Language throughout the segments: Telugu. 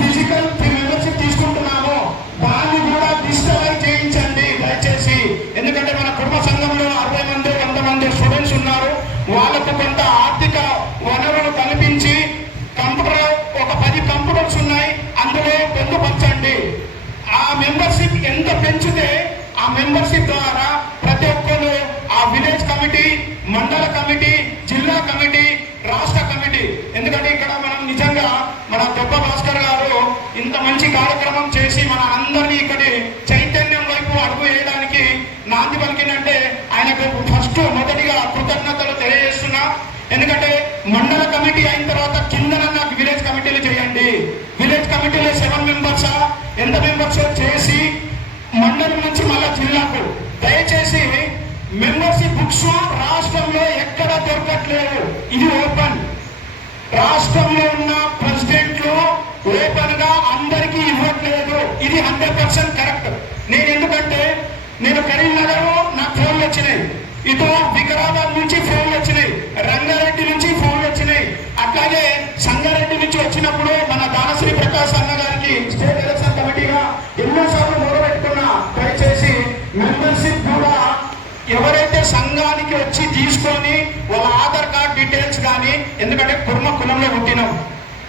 ఫిజికల్ మెంబర్షిప్ తీసుకుంటున్నామో దాన్ని కూడా డిజిటలైజ్ చేయించండి దయచేసి. ఎందుకంటే మన కుటుంబ సంఘంలో అరవై మంది వంద మంది స్టూడెంట్స్ ఉన్నారు. వాళ్ళకు కొంత ఆర్థిక వనరులు కల్పించి కంప్యూటర్ ఒక పది కంప్యూటర్స్ ఉన్నాయి అందులో పొందుపరచండి. ఆ మెంబర్షిప్ ఎంత పెంచితే ఆ మెంబర్షిప్ ద్వారా ప్రతి ఒక్కరు ఆ విలేజ్ కమిటీ మండల కమిటీ జిల్లా కమిటీ రాష్ట్ర కమిటీ ఎందుకంటే ఇక్కడ మనం నిజంగా మన గొప్ప మంచి కార్యక్రమం చేసి మన అందరినీ ఇక్కడి చైతన్యం వైపు అడుగు వేయడానికి నాంది పలికిందంటే ఆయనకు ఫస్ట్ మొదటిగా కృతజ్ఞతలు తెలియజేస్తున్నా. ఎందుకంటే మండల కమిటీ అయిన తర్వాత కిందన నాకు విలేజ్ కమిటీలు చేయండి. విలేజ్ కమిటీలో సెవెన్ మెంబర్సా ఎంత మెంబర్స్ చేసి మండలం నుంచి మళ్ళా జిల్లాకు. దయచేసి మెంబర్షిప్ బుక్స్ రాష్ట్రంలో ఎక్కడ దొరకట్లేదు. ఇది ఓపెన్. రాష్ట్రంలో ఉన్న ప్రెసిడెంట్లు ఓపెన్గా అందరికీ ఇవ్వట్లేదు. ఇది హండ్రెడ్ పర్సెంట్ కరెక్ట్. నేను ఎందుకంటే నేను కరీంనగర్ నాకు ఫోన్లు వచ్చినాయి. ఇటు వికారాబాద్ నుంచి ఫోన్లు వచ్చినాయి. రంగారెడ్డి నుంచి ఫోన్లు వచ్చినాయి. అట్లాగే సంగారెడ్డి నుంచి వచ్చినప్పుడు మన దానశ్రీ ప్రకాష్ అన్న గారికి స్టేట్ ఎలక్షన్ కమిటీగా ఎన్నోసార్లు మొదలుపెట్టుకున్నా దయచేసి మెంబర్షిప్ కూడా ఎవరైతే సంఘానికి వచ్చి తీసుకొని వాళ్ళ ఆధార్ కార్డ్ డీటెయిల్స్ కుర్మ పుట్టినాం.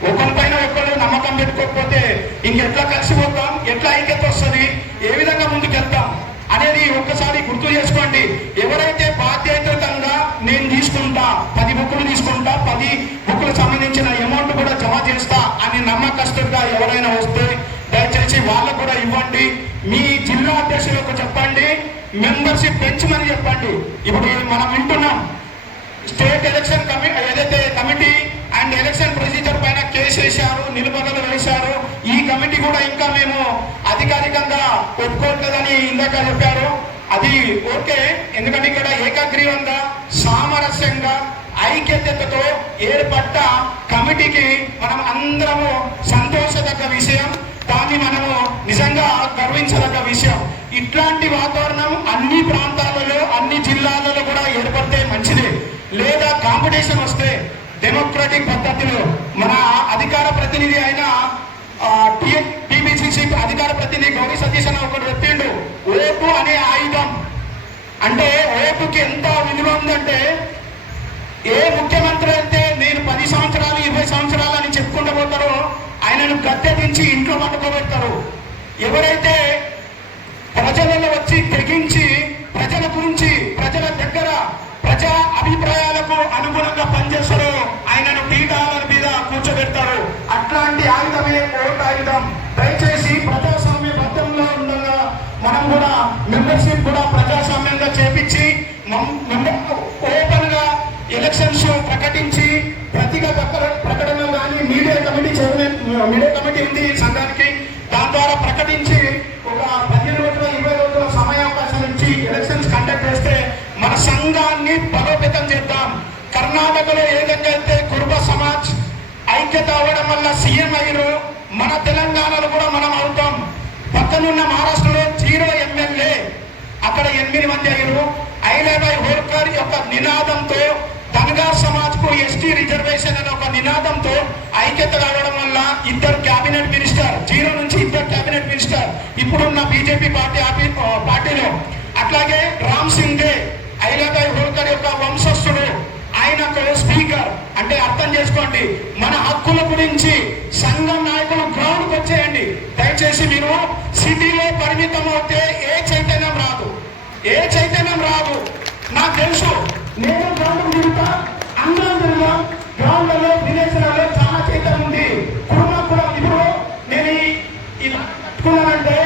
ఒకరి పైన ఒకరు నమ్మకం పెట్టుకోకపోతే ఇంకెట్లా కలిసిపోతాం? ఎట్లా ఐక్యత వస్తుంది? ఏ విధంగా ముందుకెళ్తాం? అనేది ఒక్కసారి గుర్తు చేసుకోండి. ఎవరైతే బాధ్యతంగా నేను తీసుకుంటా పది బుక్కులు తీసుకుంటా పది బుక్కులకు సంబంధించిన అమౌంట్ కూడా జమ చేస్తా అని నమ్మకస్తుగా ఎవరైనా వస్తే దయచేసి వాళ్ళకు కూడా ఇవ్వండి. మీ జిల్లా అధ్యక్షులకు చెప్పండి. మెంబర్షిప్ పెంచమని చెప్పండి. ఇప్పుడు మనం వింటున్నాం. స్టేట్ ఎలక్షన్ కమిటీ ఏదైతే కమిటీ అండ్ ఎలక్షన్ ప్రొసీజర్ పైన కేసు వేశారు నిలుపుదల వేశారు. ఈ కమిటీ కూడా ఇంకా మేము అధికారికంగా ఒప్పుకోవట్లేదని ఇందాక చెప్పారు. అది ఓకే ఎందుకంటే ఇక్కడ ఏకగ్రీవంగా సామరస్యంగా ఐక్యతతో ఏర్పడ్డ కమిటీకి మనం అందరము సంతోషదగ్గ విషయం దాన్ని మనము నిజంగా గర్వించదగ్గ విషయం. ఇట్లాంటి డెమోక్రటిక్ పద్ధతిలో మన అధికార ప్రతినిధి అయిన టీబీసీసీ అధికార ప్రతినిధి గౌరీ సతీష్ అని ఒకటి చెప్పిండు ఓటు అనే ఆయుధం. అంటే ఓటుకి ఎంత విలువ ఉందంటే ఏ ముఖ్యమంత్రి అయితే నేను పది సంవత్సరాలు ఇరవై సంవత్సరాలు అని చెప్పుకుంటూ పోతారో ఆయనను గద్దె దించి ఇంట్లో పట్టుకోబెడతారు ఎవరైతే ప్రజలలో వచ్చి తెగించి ఓటు దయచేసి ప్రజాస్వామ్య బద్దంలో ఉండగా మనం కూడా మెంబర్షిప్ కూడా ప్రజాస్వామ్యంగా చేపించి ఓపెన్గా ఎలక్షన్స్ ప్రకటించి ప్రతిగా ప్రకటన కానీ media committee chairman media committee ఉంది సంఘానికి. దాని ద్వారా ప్రకటించి ఒక పది రోజుల ఇరవై రోజుల సమయావకాశం ఇచ్చి ఎలక్షన్స్ కండక్ట్ చేస్తే మన సంఘాన్ని బలోపేతం చేద్దాం. కర్ణాటకలో ఏ విధంగా అయితే కుర్బ సమాజ్ ఐక్యత అవ్వడం వల్ల సీఎం అయ్యారు మన తెలంగాణలో కూడా మనం అవుతాం. పక్కనున్న మహారాష్ట్రలో జీరో ఎమ్మెల్యే. అక్కడ ఎనిమిది మంది అయ్యారు. ఐలాబాయ్ హోల్కర్ యొక్క నినాదంతో ధనగార్ సమాజ్కు ఎస్టీ రిజర్వేషన్ అనే ఒక నినాదంతో ఐక్యత రావడం వల్ల ఇద్దరు కేబినెట్ మినిస్టర్ జీరో నుంచి ఇద్దరు కేబినెట్ మినిస్టర్ ఇప్పుడున్న బీజేపీ పార్టీ ఆఫీ- పార్టీలో. అట్లాగే రామ్ సింగే ఐలాబాయ్ హోల్కర్ యొక్క వంశస్థుడు. ఆయన స్పీకర్. అంటే అర్థం చేసుకోండి పరిమితం అవుతే ఏ చైతన్యం రాదు. ఏ చైతన్యం రాదు. నాకు తెలుసు. నేను గ్రౌండ్ తిరుగుతా అందరం తిరుగుతా. గ్రౌండ్లలో విదేశాలలో చాలా చైతన్యం ఉంది. కుటుంబం కూడా ఇప్పుడు. నేను ఇలా పెట్టుకున్నానంటే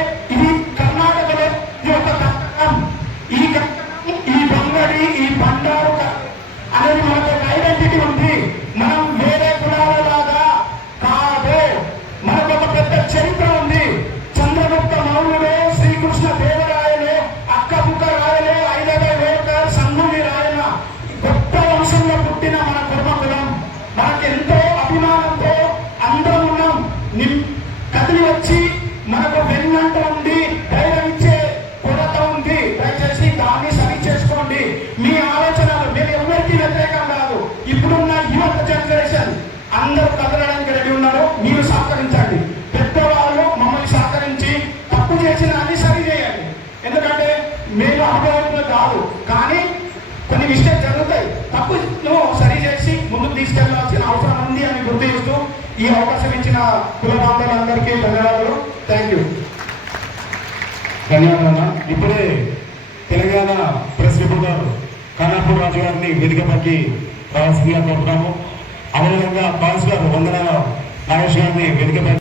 ఈ అవకాశం ఇచ్చిన కుల బాంధవులందరికీ ధన్యవాదాలు. థ్యాంక్ యూ ధన్యవాదాలు ఇప్పుడే తెలంగాణ ప్రెస్ రిపోర్టర్ కన్నాపూర్ రాజు గారిని వేదికపైకి రావాల్సిందిగా కోరుతున్నాము. అదేవిధంగా కౌన్సిలర్ వందన నాగేష్ గారిని వేదికపై